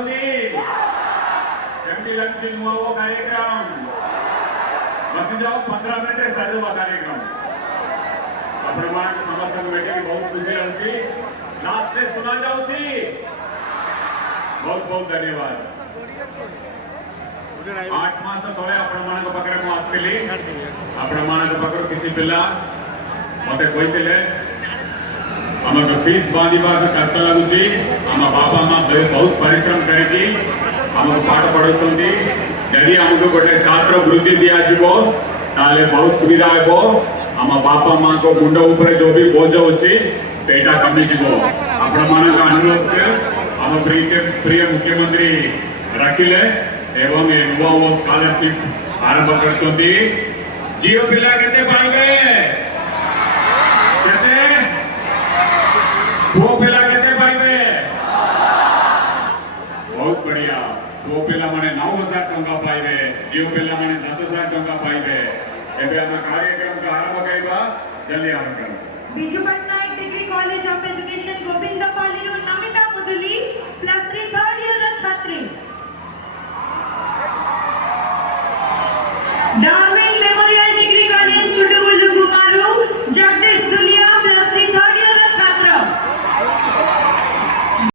ଅଛନ୍ତି କେମିତି ଲାଗୁଛି ନୂଆ କାର୍ଯ୍ୟକ୍ରମ ବସିଯାଉ 15 ମିନିଟରେ ସାରିଦେବ କାର୍ଯ୍ୟକ୍ରମ ଆପଣମାନଙ୍କୁ ସମସ୍ତଙ୍କୁ ଭେଟିକି ବହୁତ ଖୁସି ଲାଗୁଛି ଲାଷ୍ଟରେ ଶୁଣା ଯାଉଛି ବହୁତ ବହୁତ ଧନ୍ୟବାଦ 8 ମାସ ତଳେ ଆପଣମାନଙ୍କ ପାଖରେ ମୁଁ ଆସିଥିଲି ଆପଣମାନଙ୍କ ପାଖରୁ କିଛି ପିଲା ମୋତେ କହିଥିଲେ आमको फीस बांधा कष्ट लगुच आम बापा माँ बहुत परिश्रम करके आमको पाठ पढ़ाऊँ जदि आमको गोटे छात्र वृत्ति दिज्व ताले बहुत सुविधा हे आम बापा माँ को मुंड उपर जो भी बोझ अच्छी से कमिज आपण मान अनुरोध आम प्रिय मुख्यमंत्री रखिले एवं ये नुआ स्कॉलरशिप आरंभ कर झील पिला के पाइबे पुओ पिला केते पाइबे बहुत बढ़िया पुओ पिला माने 9000 टंका पाइबे झील पिला माने 10000 टंका पाइबे एबे हम कार्यक्रम का आरंभ करबा जल्दी आरंभ करो Biju Patnaik degree college of education Govindpali रो नमिता मुदुली +3 थर्ड ईयर रा छात्री